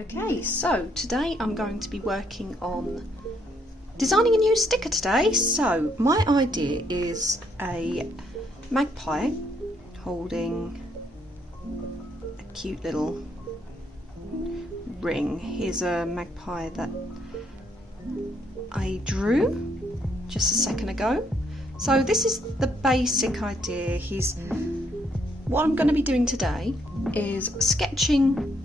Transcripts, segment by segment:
Okay, so today I'm going to be working on designing a new sticker today. So my idea is a magpie holding a cute little ring. Here's a magpie that I drew just a second ago. So this is the basic idea. What I'm going to be doing today is sketching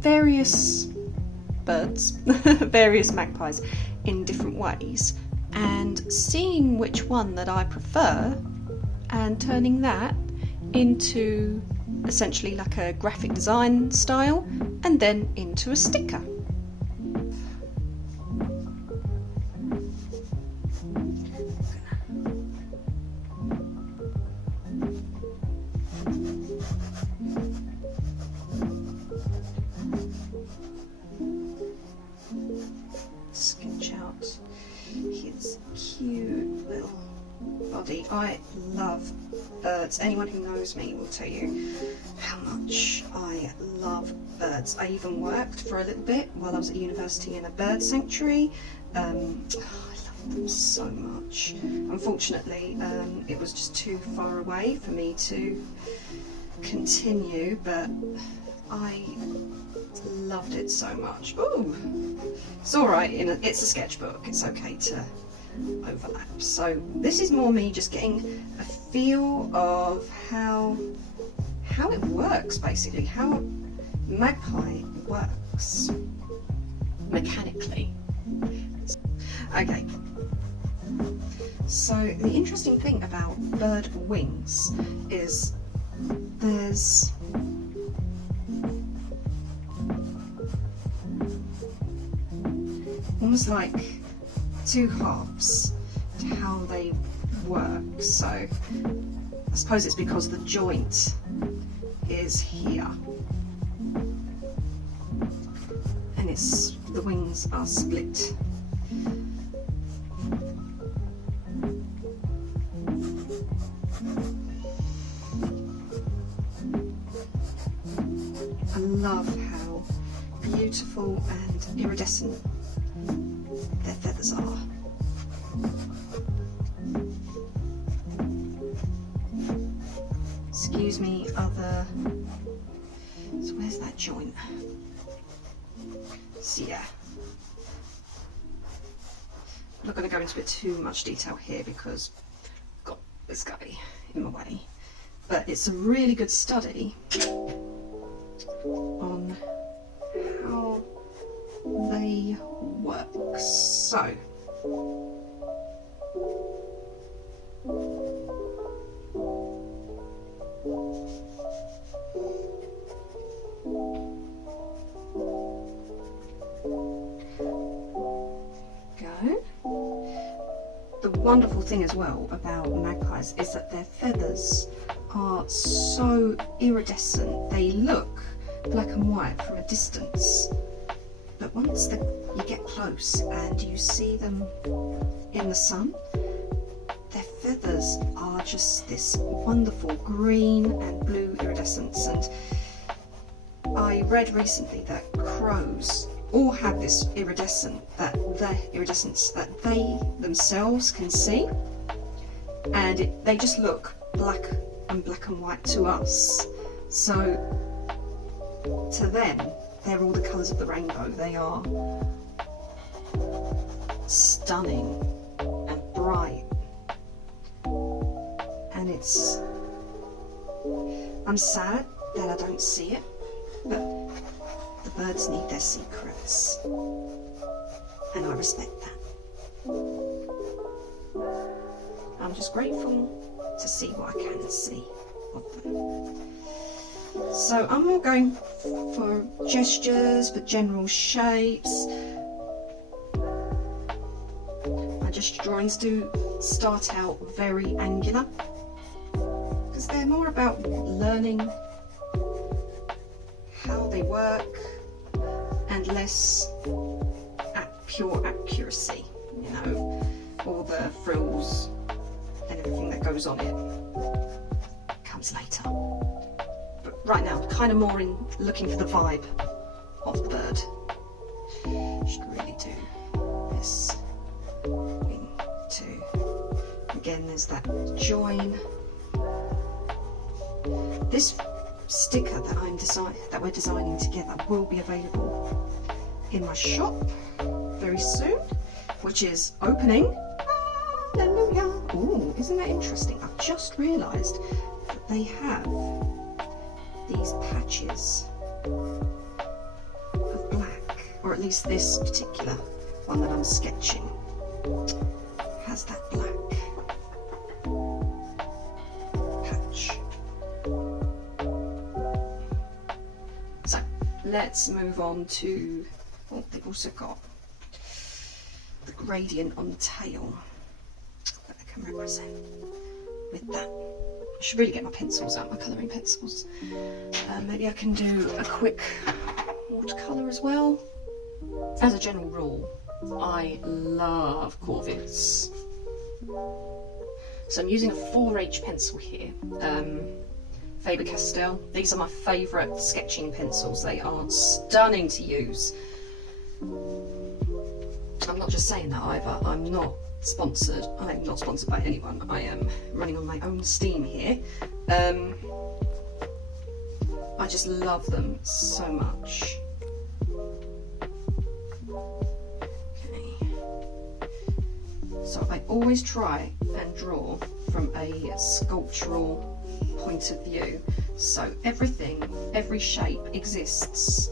various birds, various magpies in different ways, and seeing which one that I prefer and turning that into essentially like a graphic design style and then into a sticker. Sketch out his cute little body. I love birds. Anyone who knows me will tell you how much I love birds. I even worked for a little bit while I was at university in a bird sanctuary. I love them so much. Unfortunately, it was just too far away for me to continue, but I loved it so much. Ooh, it's alright, it's a sketchbook, it's okay to overlap. So this is more me just getting a feel of how it works, basically, how Magpie works mechanically. Okay, so the interesting thing about bird wings is there's almost like two halves to how they work. So I suppose it's because the joint is here and the wings are split. I love how beautiful and iridescent their feathers are. Excuse me, so where's that joint? So yeah, I'm not going to go into too much detail here because I've got this guy in my way, but it's a really good study on how they work. So the wonderful thing as well about magpies is that their feathers are so iridescent. They look black and white from a distance, but once you get close and you see them in the sun, their feathers are just this wonderful green and blue iridescence. And I read recently that crows all have this iridescence that they themselves can see, and they just look black and white to us. So to them, they're all the colours of the rainbow. They are stunning and bright, and I'm sad that I don't see it, but the birds need their secrets, and I respect that. I'm just grateful to see what I can see of them. So I'm more going for gestures, for general shapes. My gesture drawings do start out very angular because they're more about learning how they work and less pure accuracy, you know, all the frills and everything that goes on it comes later. But right now, kind of more in looking for the vibe of the bird. Should really do this wing too. Again, there's that join. This sticker that we're designing together will be available in my shop very soon, which is opening. Hallelujah! Ooh, isn't that interesting? I've just realised that they have these patches of black, or at least this particular one that I'm sketching has that black patch. So let's move on to, oh, they've also got the gradient on the tail that I can represent with that. I should really get my pencils out, my colouring pencils. Maybe I can do a quick watercolour as well. As a general rule, I love corvids. So I'm using a 4H pencil here, Faber-Castell. These are my favourite sketching pencils. They are stunning to use. I'm not just saying that either. I'm not sponsored. I'm not sponsored by anyone. I am running on my own steam here. I just love them so much. Okay. So I always try and draw from a sculptural point of view. So everything, every shape exists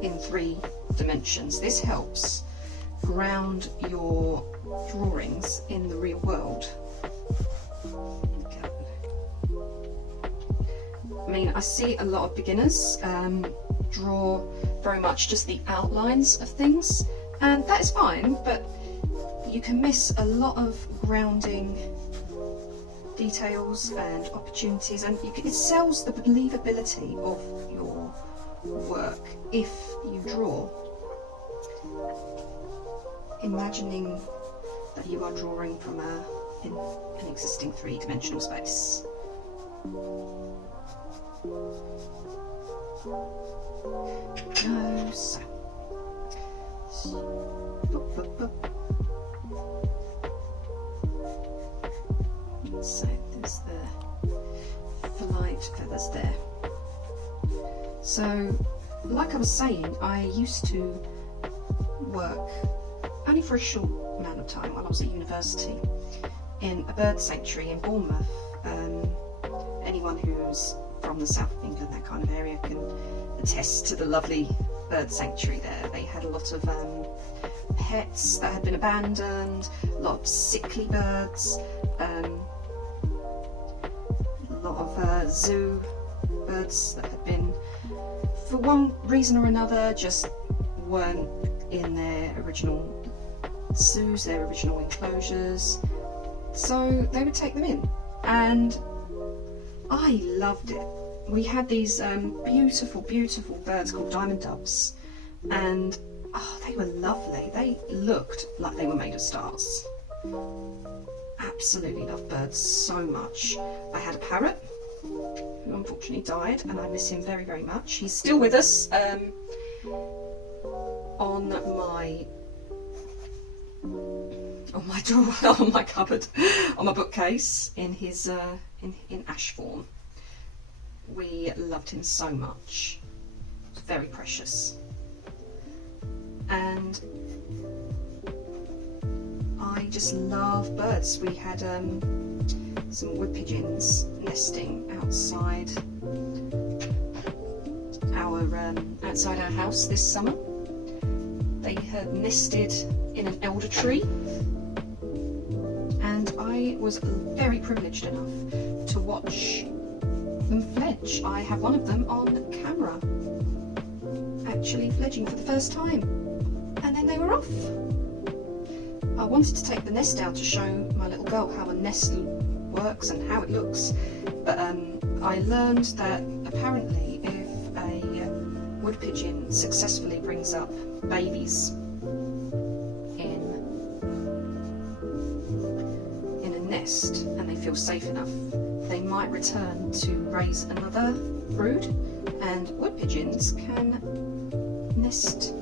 in 3 dimensions. This helps ground your drawings in the real world. Okay. I mean, I see a lot of beginners draw very much just the outlines of things, and that is fine, but you can miss a lot of grounding details and opportunities, and it sells the believability of your work if you draw imagining that you are drawing from an existing 3-dimensional space. Go, so. So there's the flight feathers there. So, like I was saying, I used to work only for a short amount of time while I was at university in a bird sanctuary in Bournemouth. Anyone who's from the south of England, that kind of area, can attest to the lovely bird sanctuary there. They had a lot of pets that had been abandoned, a lot of sickly birds, a lot of zoo birds that had been, for one reason or another, just weren't in their original zoos, their original enclosures, so they would take them in, and I loved it. We had these beautiful, beautiful birds called diamond doves, and oh, they were lovely. They looked like they were made of stars. Absolutely loved birds so much. I had a parrot who unfortunately died, and I miss him very, very much. He's still with us on my door, on my cupboard, on my bookcase in his in ash form. We loved him so much. It was very precious. And I just love birds. We had some wood pigeons nesting outside our house this summer. They had nested in an elder tree, and I was very privileged enough to watch them fledge. I have one of them on camera, actually fledging for the first time, and then they were off. I wanted to take the nest down to show my little girl how a nest works and how it looks, but I learned that apparently if a wood pigeon successfully brings up babies in a nest and they feel safe enough, they might return to raise another brood, and wood pigeons can nest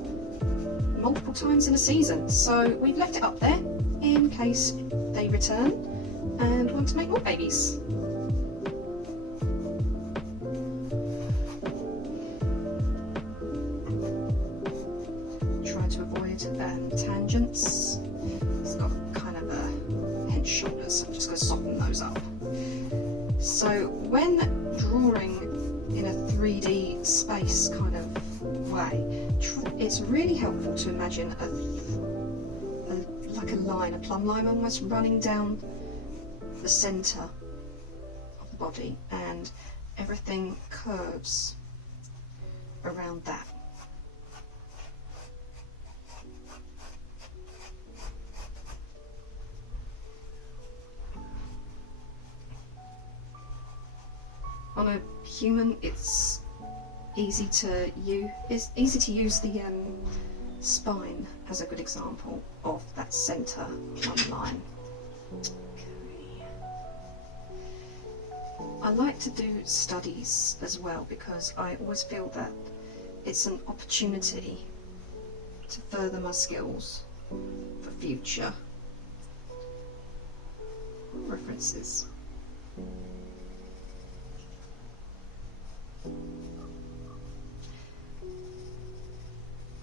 multiple times in a season, so we've left it up there in case they return and want to make more babies. Try to avoid tangents. It's got kind of a head shoulders, so I'm just going to soften those up. So when drawing in a 3D space kind of way, it's really helpful to imagine like a line, a plumb line almost running down the centre of the body, and everything curves around that. On a human, it's easy to use the spine as a good example of that centre plumb line. Okay. I like to do studies as well because I always feel that it's an opportunity to further my skills for future references.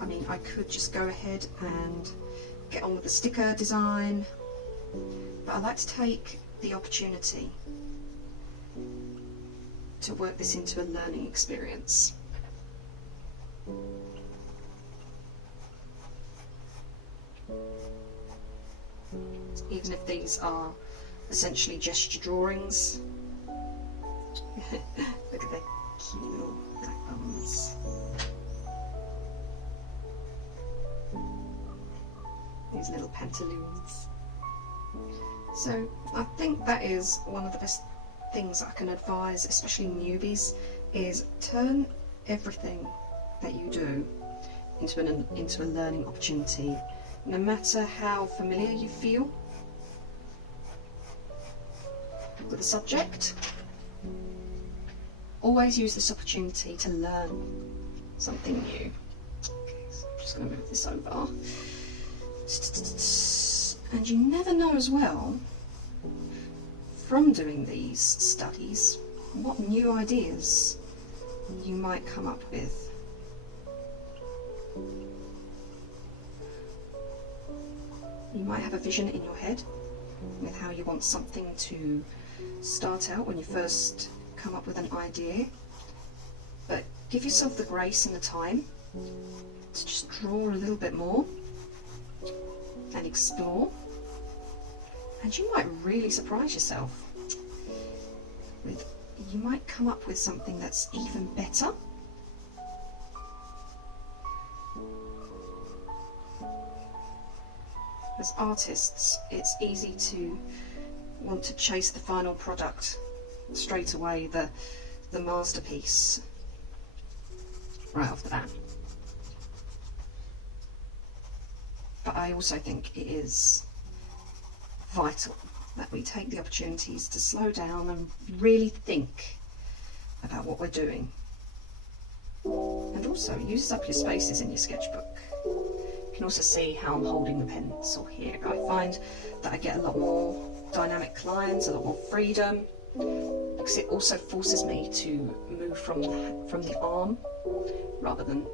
I mean, I could just go ahead and get on with the sticker design, but I like to take the opportunity to work this into a learning experience. Even if these are essentially gesture drawings. Look at their cute little black bums. These little pantaloons. So I think that is one of the best things I can advise, especially newbies, is turn everything that you do into a learning opportunity, no matter how familiar you feel with the subject. Always use this opportunity to learn something new. Okay, so I'm just going to move this over. And you never know as well, from doing these studies, what new ideas you might come up with. You might have a vision in your head with how you want something to start out when you first come up with an idea, but give yourself the grace and the time to just draw a little bit more and explore, and you might really surprise yourself with, you might come up with something that's even better. As artists, it's easy to want to chase the final product straight away, the masterpiece right off the bat. But I also think it is vital that we take the opportunities to slow down and really think about what we're doing. And also use up your spaces in your sketchbook. You can also see how I'm holding the pencil here. I find that I get a lot more dynamic lines, a lot more freedom, because it also forces me to move from the arm rather than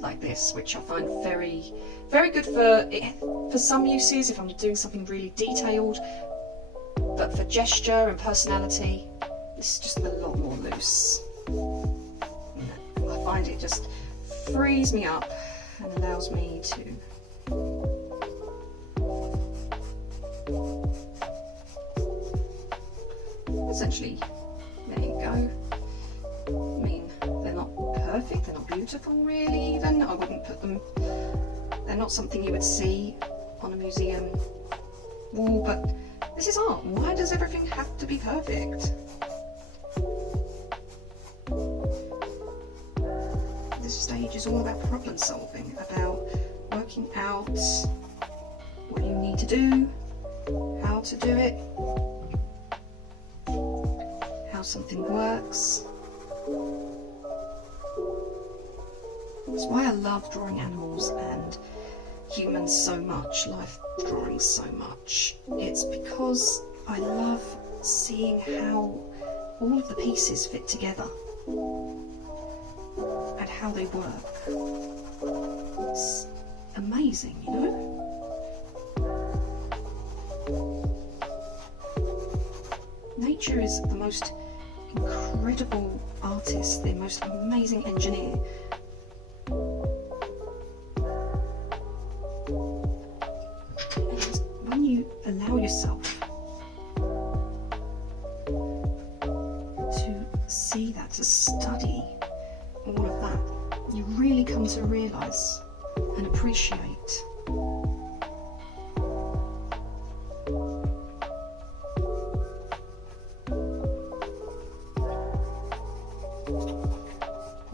like this, which I find very, very good for some uses if I'm doing something really detailed, but for gesture and personality, this is just a lot more loose. I find it just frees me up and allows me to essentially, there you go. I mean, they're not perfect, they're not beautiful really even. I wouldn't put them, they're not something you would see on a museum wall, but this is art. Why does everything have to be perfect? This stage is all about problem solving, about working out what you need to do, how to do it, how something works. That's why I love drawing animals and humans so much, life drawings so much. It's because I love seeing how all of the pieces fit together and how they work. It's amazing, you know? Nature is the most incredible artist, the most amazing engineer. And when you allow yourself to see that, to study all of that, you really come to realise and appreciate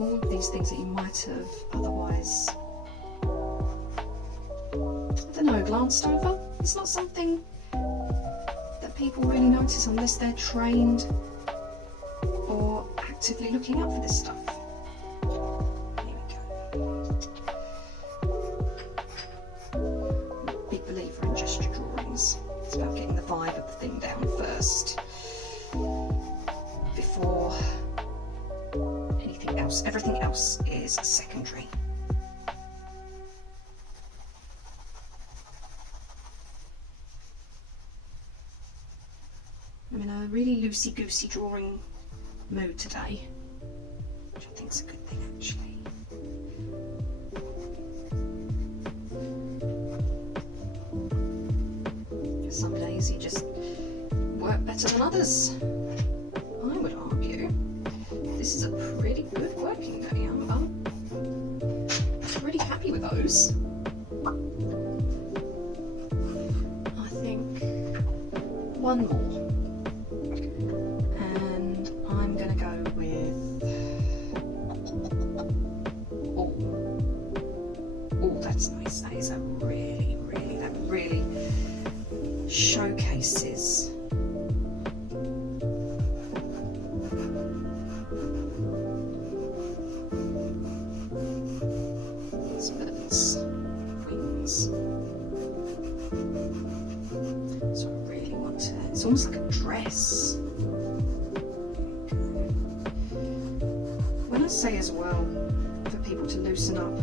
all of these things that you might have otherwise, I don't know, glanced over. It's not something that people really notice unless they're trained or actively looking out for this stuff. Here we go. Big believer in gesture drawings. It's about getting the vibe of the thing down first before anything else. Everything else is secondary. I'm in a really loosey-goosey drawing mood today, which I think is a good thing actually. Some days you just work better than others. I would argue this is a pretty good working day. I'm pretty happy with those. I think one more. And I'm going to go with... Oh, that's nice. That is a really, that really showcases these birds' wings. So I really want to, it's almost like a dress. When I say as well for people to loosen up,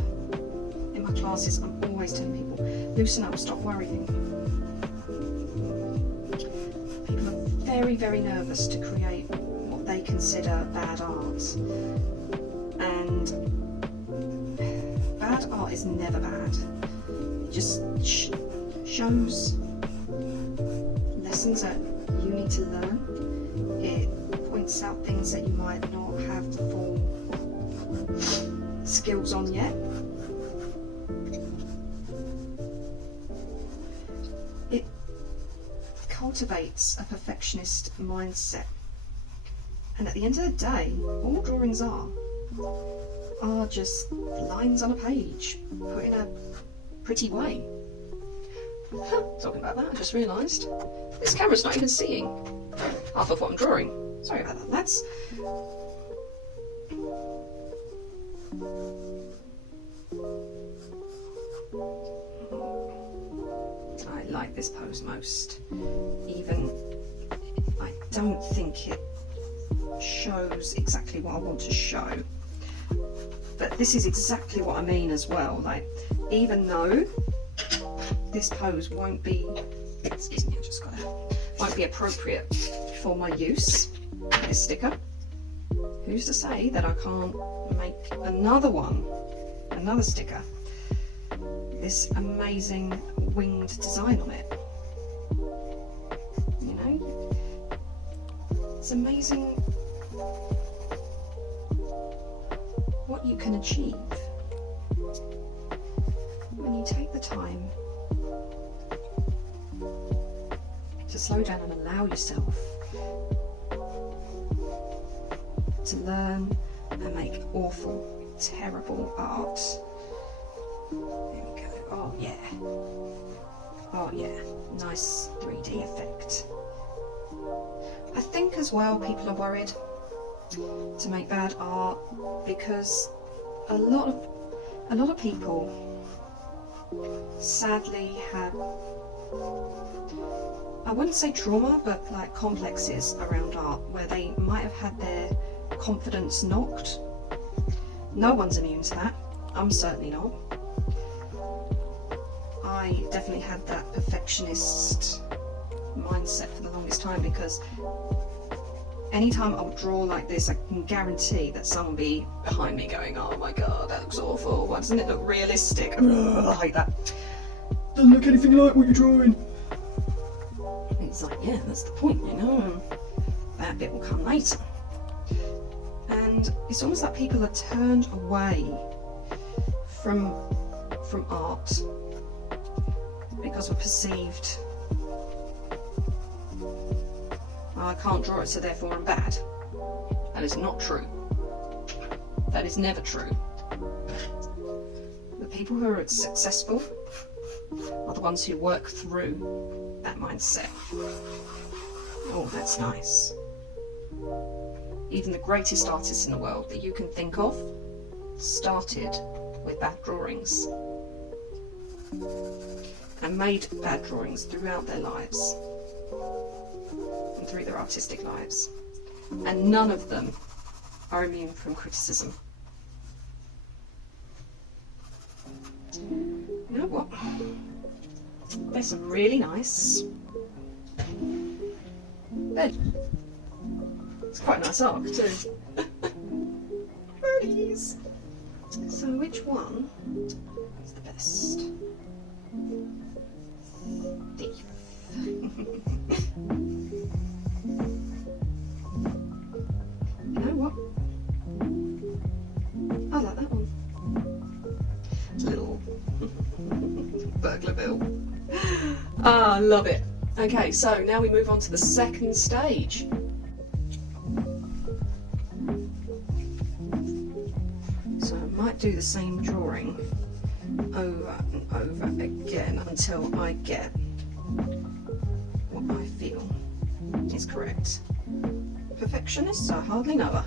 in my classes I'm always telling people, loosen up, stop worrying. People are very, very nervous to create what they consider bad art. And bad art is never bad. It just shows lessons that you need to learn. It points out things that you might not have the full skills on yet. It cultivates a perfectionist mindset. And at the end of the day, all drawings are just lines on a page, put in a pretty way. Talking about that, I just realised this camera's not even seeing half of what I'm drawing. Sorry about that, lads. I like this pose most. Even I don't think it shows exactly what I want to show, but this is exactly what I mean as well. Like, even though this pose won't be, excuse me, I just got it, won't be appropriate for my use, this sticker, who's to say that I can't make another one, another sticker, this amazing winged design on it. You know, it's amazing what you can achieve when you take the time to slow down and allow yourself to learn and make awful, terrible art. There we go. Oh yeah. Oh yeah. Nice 3D effect. I think as well people are worried to make bad art because a lot of A lot of people sadly have, I wouldn't say trauma, but like complexes around art, where they might have had their confidence knocked. No one's immune to that. I'm certainly not. I definitely had that perfectionist mindset for the longest time, because anytime I would draw like this, I can guarantee that someone would be behind me going, oh my god, that looks awful, why doesn't it look realistic? Ugh, I hate that. Doesn't look anything like what you're drawing. It's like, yeah, that's the point, you know, and that bit will come later. And it's almost like people are turned away from art because we're perceived, I can't draw it, so therefore I'm bad. That is not true. That is never true. The people who are successful are the ones who work through that mindset. Oh, that's nice. Even the greatest artists in the world that you can think of started with bad drawings and made bad drawings throughout their lives and through their artistic lives, and none of them are immune from criticism. You know what? There's some really nice bed. It's quite a nice arc too. Birdies. So which one is the best? Thief. You know what? I like that one. Little burglar bill. Ah, I love it. Okay, so now we move on to the second stage. So I might do the same drawing over and over again until I get what I feel is correct. Perfectionists, I hardly know her.